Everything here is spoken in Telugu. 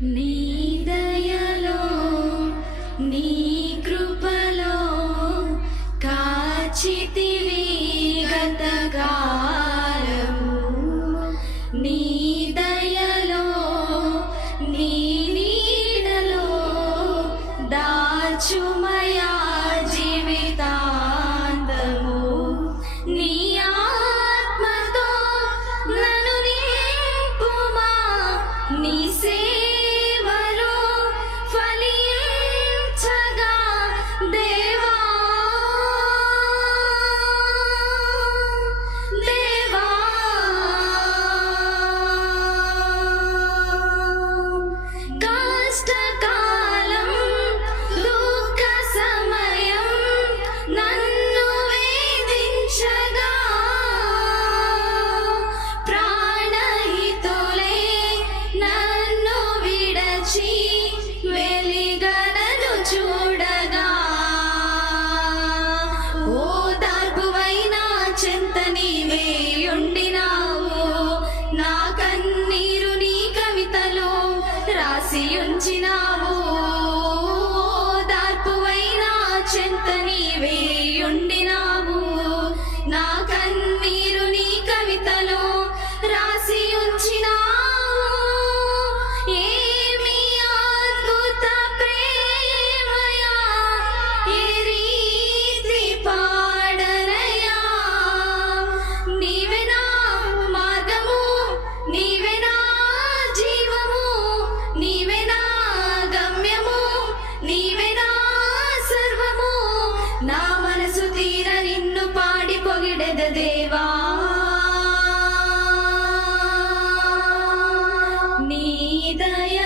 నీ దయలో నీ కృపలో కాచితివి గతకాలము, నీ దయలో నీ నీడలో దాచుమయా జీవితాంతము, నీ ఆత్మతో నన్ను నింపుమా, నీ సేవలో ఫలించగా దేవా, దేవా. కష్టకాలం దుఃఖ సమయం నన్ను వేధించగా ప్రాణహితులే నన్ను విడచి వెలిగనను చూడగా, ఓదార్పువైనా చెంత నీవే ఉండినావు, నా కన్నీరు నీ కవితలో రాసి ఉంచినావు, ఓదార్పువైనా చెంత నీవే ఉండినావు, నా కన్నీరు నీ కవితలో రాసి ఉంచినావు. ఏమి అద్భుత ప్రేమయా, ఏ రీతి పాడనయా, నీవే నా మార్గము, నీవే నా జీవము, నీవే నా గమ్యము, నీవే నా సర్వము, నా మనసు తీర నిన్ను పాడి పొగిడెద దేవా. నీ దయ